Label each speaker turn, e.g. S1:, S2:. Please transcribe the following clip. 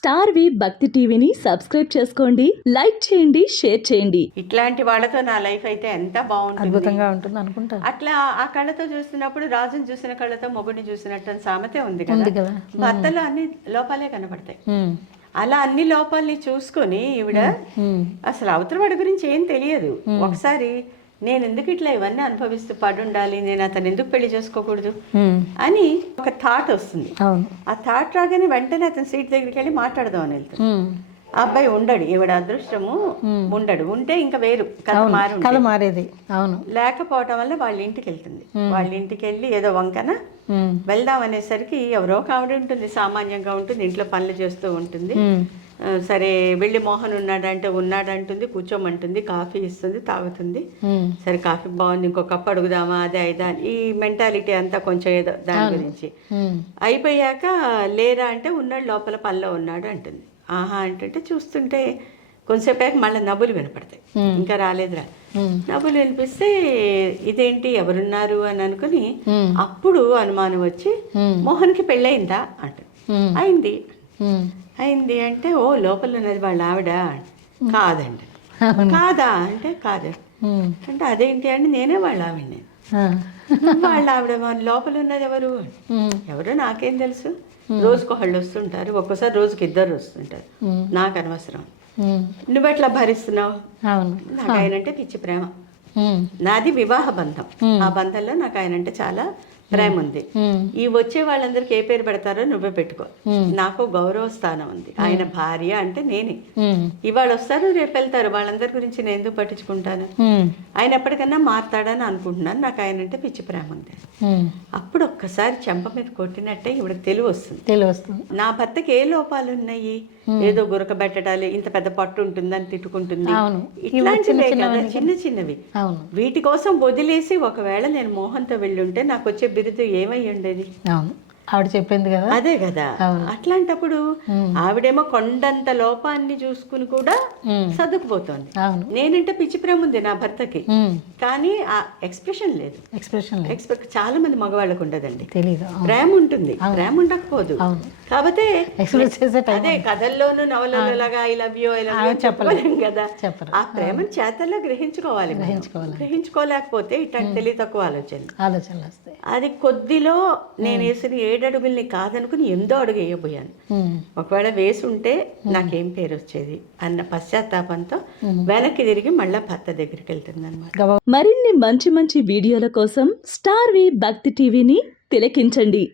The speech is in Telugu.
S1: స్టార్ వి భక్తి టీవీని సబ్స్క్రైబ్ చేసుకోండి లైక్ చేయండి షేర్ చేయండి.
S2: ఇట్లాంటి వాళ్ళతో నా లైఫ్ అయితే ఎంత బాగుంటుంది.
S3: అద్భుతంగా ఉంటుంది అనుకుంటా
S2: అట్లా ఆ కళ్ళతో చూస్తున్నప్పుడు రాజుని చూసిన కళ్ళతో మొగుడిని చూసినట్టు అని సామెతే ఉంది
S3: ఉంది
S2: కదా. భర్తలో అన్ని లోపాలే కనపడతాయి.
S3: ఉమ్,
S2: అలా అన్ని లోపాలని చూసుకొని ఈవిడ అసలు అవతల వాడి గురించి ఏం తెలియదు. ఒకసారి నేను ఎందుకు ఇట్లా ఇవన్నీ అనుభవిస్తూ పడుండాలి? నేను అతను ఎందుకు పెళ్ళి చేసుకోకూడదు? అని ఒక థాట్ వస్తుంది. ఆ థాట్ రాగానే వెంటనే అతని సీట్ దగ్గరికి వెళ్ళి మాట్లాడదాం అని వెళ్తాను ఆ అబ్బాయి ఉండడు. ఈవిడ అదృష్టము ఉండడు. ఉంటే ఇంకా వేరు. కథ మారి.
S3: మారేది. అవును.
S2: లేకపోవటం వల్ల వాళ్ళ ఇంటికి వెళ్తుంది వాళ్ళ ఇంటికి వెళ్ళి ఏదో వంకన వెళ్దాం అనేసరికి ఎవరో ఒక ఆవిడ ఉంటుంది. సామాన్యంగా ఉంటుంది. ఇంట్లో పనులు చేస్తూ ఉంటుంది. సరే వెళ్ళి మోహన్ ఉన్నాడంటే ఉన్నాడంటుంది కూర్చోమంటుంది కాఫీ ఇస్తుంది తాగుతుంది. సరే కాఫీ బాగుంది ఇంకో కప్పు అడుగుదామా అదే ఇదా. ఈ మెంటాలిటీ అంతా కొంచెం ఏదో దాని గురించి. అయిపోయాక లేరా అంటే ఉన్నాడు లోపల పనిలో ఉన్నాడు అంటుంది. ఆహా అంటే చూస్తుంటే కొంచెంసేపు మళ్ళీ నవ్వులు వినపడతాయి. ఇంకా రాలేదురా. నవ్వులు వినిపిస్తే ఇదేంటి ఎవరున్నారు అని అనుకుని అప్పుడు అనుమానం వచ్చి మోహన్కి పెళ్ళయిందా అంట
S3: ఉమ్,
S2: అయింది. అయింది అంటే ఓ లోపల ఉన్నది వాళ్ళ ఆవిడ. కాదండి కాదా? అంటే కాదు. అంటే అదేంటి అంటే నేనే వాళ్ళ ఆవిడని.
S3: ఆ,
S2: వాళ్ళ ఆవిడ లోపల ఉన్నది ఎవరు? ఎవరో నాకేం తెలుసు. రోజుకు ఒకళ్ళు వస్తుంటారు. ఒక్కోసారి రోజుకి ఇద్దరు వస్తుంటారు. నాకు అనవసరం. నువ్వు ఎట్లా భరిస్తున్నావు? నాకు ఆయనంటే పిచ్చి ప్రేమ. నాది వివాహ బంధం. ఆ బంధంలో నాకు ఆయనంటే చాలా ప్రేమ ఉంది. ఈ వచ్చే వాళ్ళందరికీ ఏ పేరు పెడతారో నువ్వే పెట్టుకో. నాకు గౌరవ స్థానం ఉంది. ఆయన భార్య అంటే నేనే. ఇవాళ వస్తారు రేపు వెళ్తారు. వాళ్ళందరి గురించి నేను ఎందుకు పట్టించుకుంటాను? ఆయన ఎప్పటికన్నా మారుతాడని అనుకుంటున్నాను. నాకు ఆయన అంటే పిచ్చి ప్రేమ ఉంది. అప్పుడు ఒక్కసారి చెంప మీద కొట్టినట్టే ఇవిడకి తెలివి వస్తుంది.
S3: తెలివి వస్తుంది
S2: నా భర్తకి ఏ లోపాలు ఉన్నాయి? ఏదో గురక పెట్టడాలు ఇంత పెద్ద పట్టు ఉంటుందని తిట్టుకుంటుంది.
S3: అవును.
S2: ఇట్లాంటివే కదా చిన్న చిన్నవి. వీటి కోసం వదిలేసి ఒకవేళ నేను మోహన్తో వెళ్ళుంటే నాకు వచ్చే బిరుదు ఏమై ఉండేది?
S3: అవును. ఆవిడ చెప్పింది కదా.
S2: అదే కదా. అట్లాంటప్పుడు ఆవిడేమో కొండంత లోపాన్ని చూసుకుని కూడా సర్దుకుపోతోంది. నేనంటే పిచ్చి ప్రేమ ఉంది నా భర్తకి. కానీ ఆ ఎక్స్ప్రెషన్ లేదు.
S3: ఎక్స్ప్రెషన్
S2: చాలా మంది మగవాళ్ళకు ఉండదండి.
S3: తెలీదు. అవును.
S2: ప్రేమ ఉంటుంది. ప్రేమ ఉండకపోదు. కాకపోతే అదే కథల్లోనూ నవలలో లాగా I love you I love you చెప్పలేం. కదా. ఆ ప్రేమను చేతల్లో గ్రహించుకోవాలి.
S3: గ్రహించుకోవాలి.
S2: గ్రహించుకోలేకపోతే ఇట్లాంటి తెలివి తక్కువ ఆలోచన
S3: ఆలోచనలు వస్తాయి.
S2: అది కొద్దిలో నేను వేసిన ఏడడుగుల్ని కాదనుకుని ఎందో అడుగు వేయబోయాను. ఒకవేళ వేసి ఉంటే నాకేం పేరు వచ్చేది అన్న పశ్చాత్తాపంతో వెనక్కి తిరిగి మళ్ళీ భర్త దగ్గరికి వెళ్తుంది అనమాట
S1: మరిన్ని మంచి మంచి వీడియోల కోసం స్టార్ వి భక్తి టీవీని తిలకించండి.